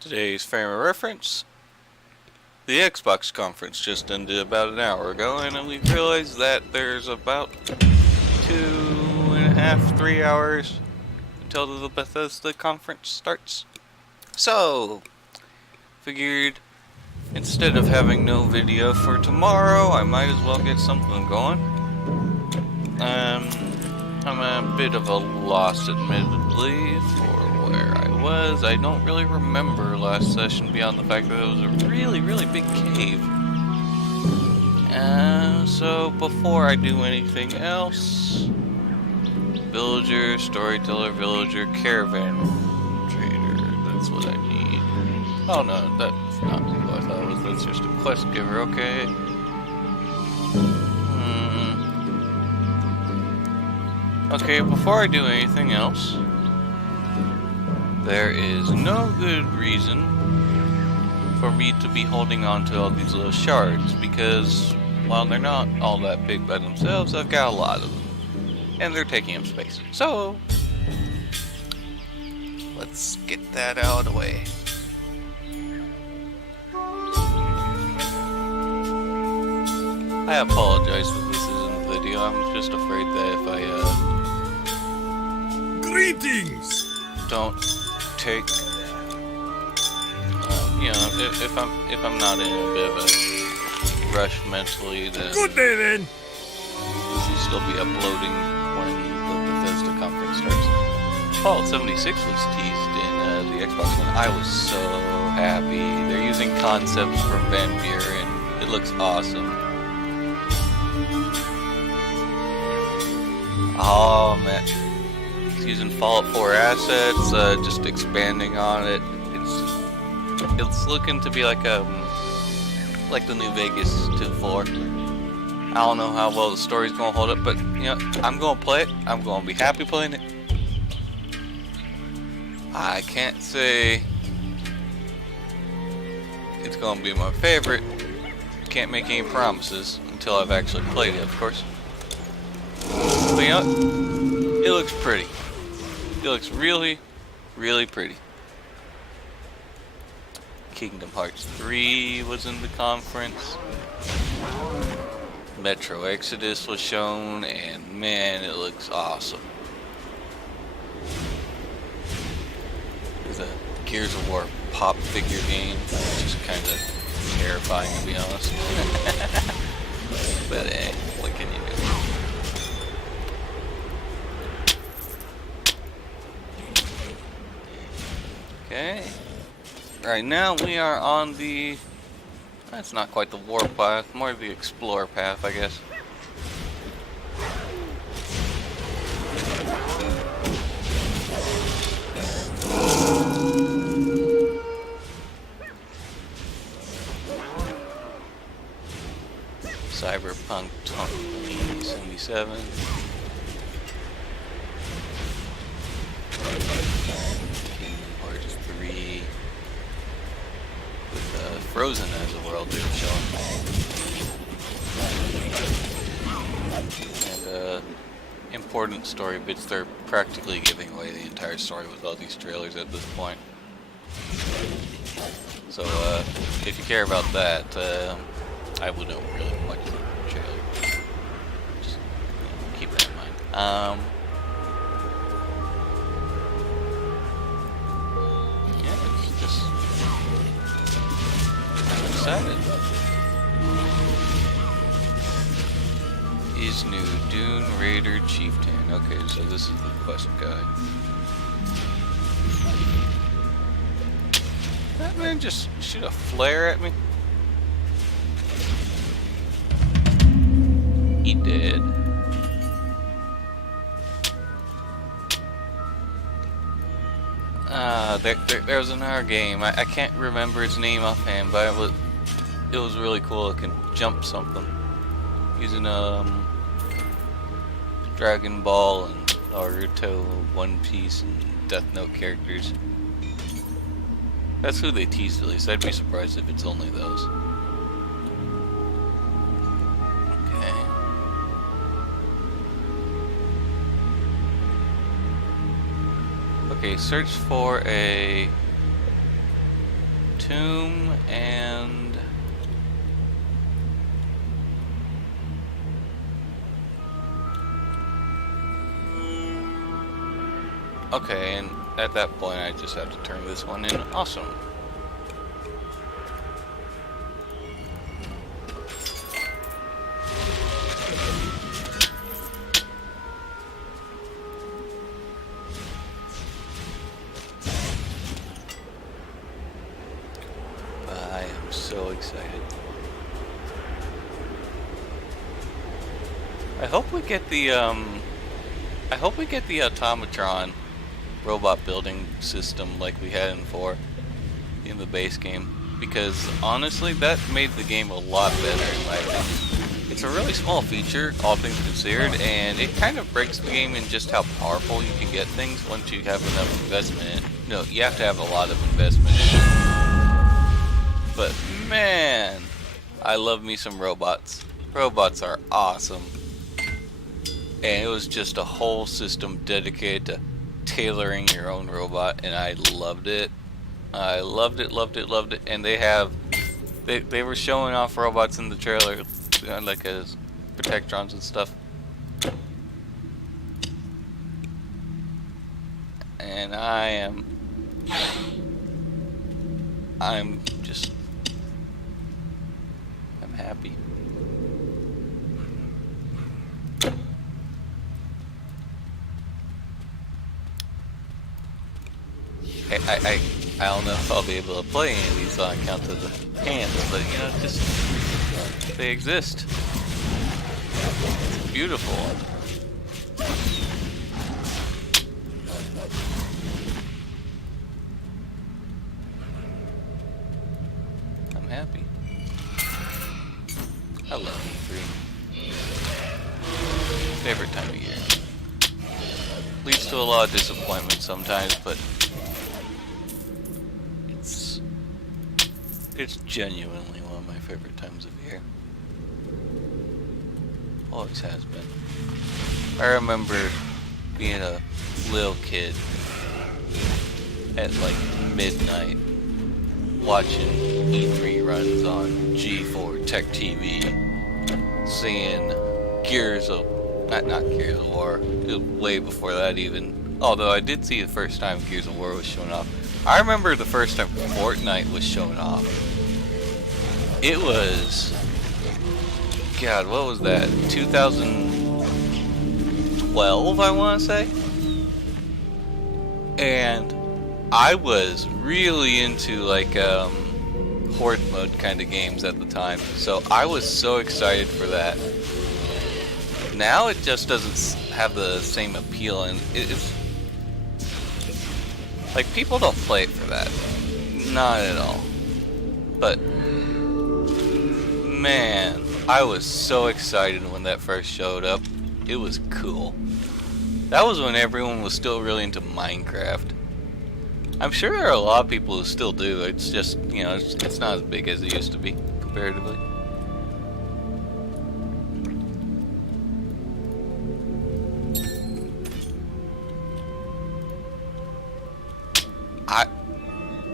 Today's frame of reference, the Xbox conference just ended about an hour ago, and we realized that there's about 2.5, 3 hours until the Bethesda conference starts. So, figured instead of having no video for tomorrow, I might as well get something going. I'm a bit of a loss, admittedly, for where I was. I don't really remember last session beyond the fact that it was a really, really big cave. So before I do anything else, villager, storyteller, villager, caravan trader, that's what I need. Oh no, that's not what I thought it was, that's just a quest giver, okay. Okay, before I do anything else, there is no good reason for me to be holding on to all these little shards, because while they're not all that big by themselves, I've got a lot of them, and they're taking up space. So, let's get that out of the way. I apologize that this isn't video. I'm just afraid that if I Greetings! don't take, if I'm not in a bit of a rush mentally, then Good day then! this will still be uploading when the Bethesda conference starts. Fallout 76 was teased in the Xbox One. I was so happy. They're using concepts from Van Buren. It looks awesome. Oh man, it's using Fallout 4 assets, just expanding on it. It's looking to be like the New Vegas 2.4. I don't know how well the story's gonna hold up, but I'm gonna play it. I'm gonna be happy playing it. I can't say it's gonna be my favorite. Can't make any promises until I've actually played it, of course. But you know what? It looks pretty. It looks really, really pretty. Kingdom Hearts 3 was in the conference. Metro Exodus was shown, and man, it looks awesome. There's a Gears of War pop figure game, which is kind of terrifying to be honest. But hey, what can you do? Okay. Right now we are on the... That's not quite the war path, more the explorer path, I guess. Cyberpunk 2077. Kingdom Hearts 3. With Frozen as a world they're showing. And important story bits. They're practically giving away the entire story with all these trailers at this point. So if you care about that, I wouldn't really watch the trailer. Just keep that in mind. Yeah, it's just... I'm excited. Is new Dune Raider Chieftain. Okay, so this is the quest guide. That man just shoot a flare at me? He did. There was another game. I can't remember its name offhand, but it was really cool. It can jump something using Dragon Ball and Naruto, One Piece, and Death Note characters. That's who they teased at least. I'd be surprised if it's only those. Okay. Okay, search for a tomb and okay, and at that point I just have to turn this one in. Awesome. I am so excited. I hope we get the automatron robot building system like we had in 4 in the base game, because honestly that made the game a lot better in my opinion. It's a really small feature, all things considered, and it kind of breaks the game in just how powerful you can get things once you have enough investment in it. No, you have to have a lot of investment in it. But man, I love me some robots. Robots are awesome. And it was just a whole system dedicated to tailoring your own robot, and I loved it. I loved it, loved it, loved it. And they were showing off robots in the trailer, like as Protectrons and stuff. And I'm happy. I don't know if I'll be able to play any of these on account of the hands, but you know, just they exist. It's beautiful. I'm happy. I love E3. Favorite time of year. Leads to a lot of disappointment sometimes, but it's genuinely one of my favorite times of year. Always has been. I remember being a little kid at like midnight watching E3 runs on G4 Tech TV, seeing Gears of not Gears of War. It was way before that even. Although I did see the first time Gears of War was showing off. I remember the first time Fortnite was showing off. It was, God, what was that? 2012, I want to say. And I was really into like horde mode kind of games at the time, so I was so excited for that. Now it just doesn't have the same appeal, and it's like people don't play it for that, not at all. But man, I was so excited when that first showed up. It was cool. That was when everyone was still really into Minecraft. I'm sure there are a lot of people who still do. It's just, you know, it's not as big as it used to be, comparatively.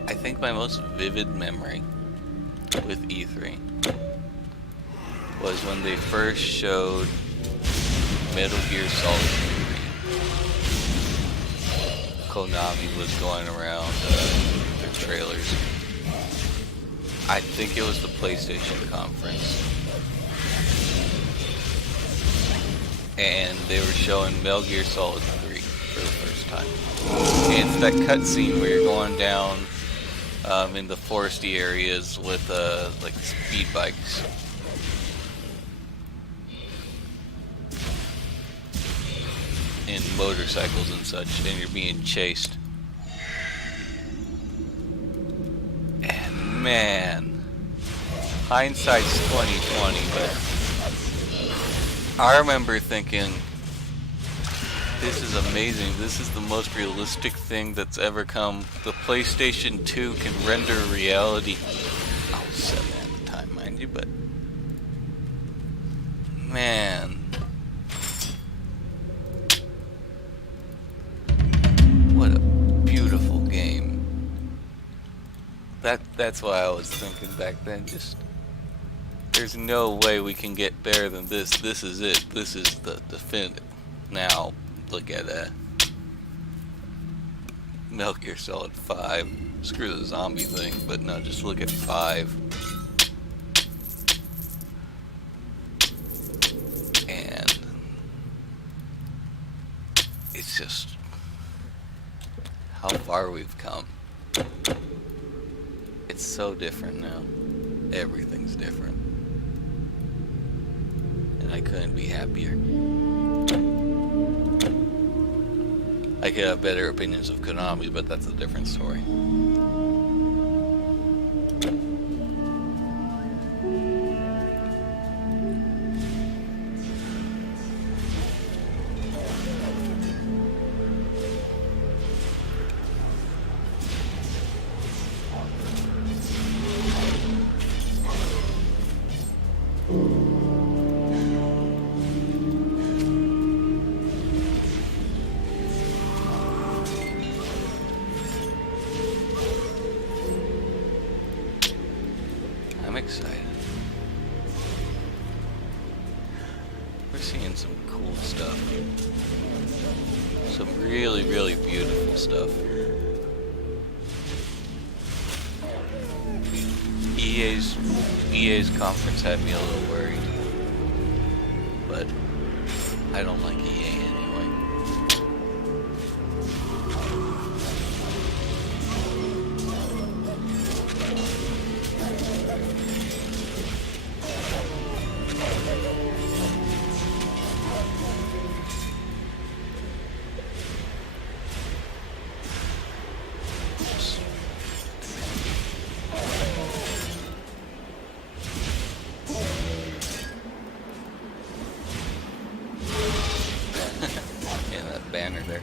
I think my most vivid memory with E3 was when they first showed Metal Gear Solid 3. Konami was going around their trailers. I think it was the PlayStation conference. And they were showing Metal Gear Solid 3 for the first time. And it's that cutscene where you're going down in the foresty areas with like speed bikes. And motorcycles and such, and you're being chased. And man, hindsight's 20/20, but I remember thinking, this is amazing. This is the most realistic thing that's ever come. The PlayStation 2 can render reality. I was 7 at the time, mind you, but man, what a beautiful game. That's why I was thinking back then. Just there's no way we can get better than this. This is it. This is the definitive. Now look at that. Metal Gear Solid 5. Screw the zombie thing, but no, just look at 5. And it's just how far we've come. It's so different now. Everything's different. And I couldn't be happier. I could have better opinions of Konami, but that's a different story. I'm excited. We're seeing some cool stuff. Some really, really beautiful stuff. EA's conference had me a little worried. But I don't like EA anyway. Banner there.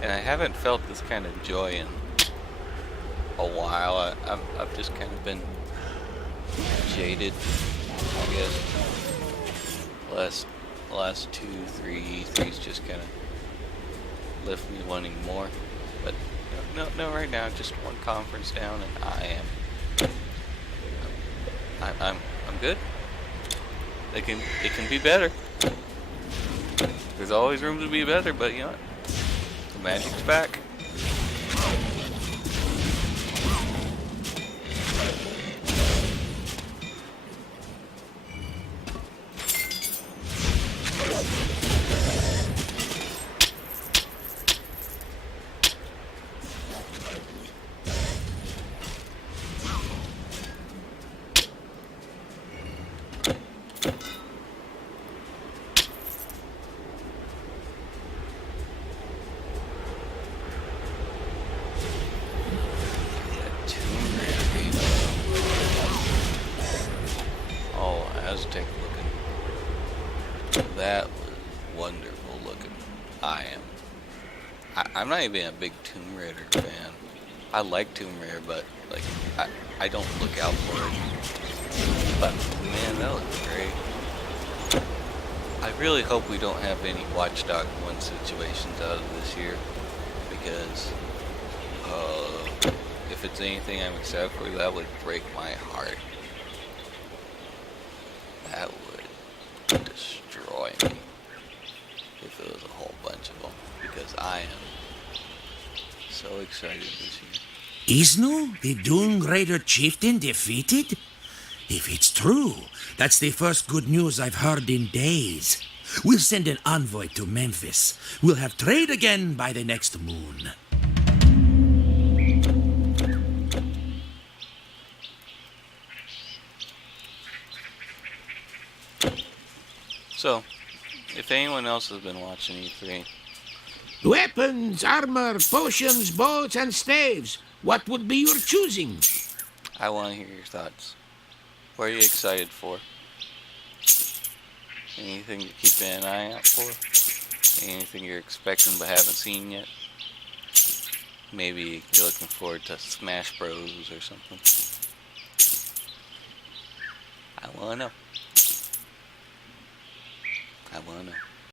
And I haven't felt this kind of joy in a while. I've just kind of been jaded, I guess. Last 2, 3's just kind of left me wanting more. But no, right now just one conference down, and I'm good. It can be better. There's always room to be better, but you know what? The magic's back. Aztec looking. That was wonderful looking. I'm not even a big Tomb Raider fan. I like Tomb Raider, but like I don't look out for it. But man, that looks great. I really hope we don't have any Watch Dogs 1 situations out of this year, because if it's anything I'm excited for, that would break my heart. That would destroy me if it was a whole bunch of them, because I am so excited this year. Isnu, the Doom Raider chieftain, defeated? If it's true, that's the first good news I've heard in days. We'll send an envoy to Memphis. We'll have trade again by the next moon. So, if anyone else has been watching E3, Weapons, armor, potions, bows, and staves. What would be your choosing? I want to hear your thoughts. What are you excited for? Anything to keep an eye out for? Anything you're expecting but haven't seen yet? Maybe you're looking forward to Smash Bros. Or something. I want to know. I want to know.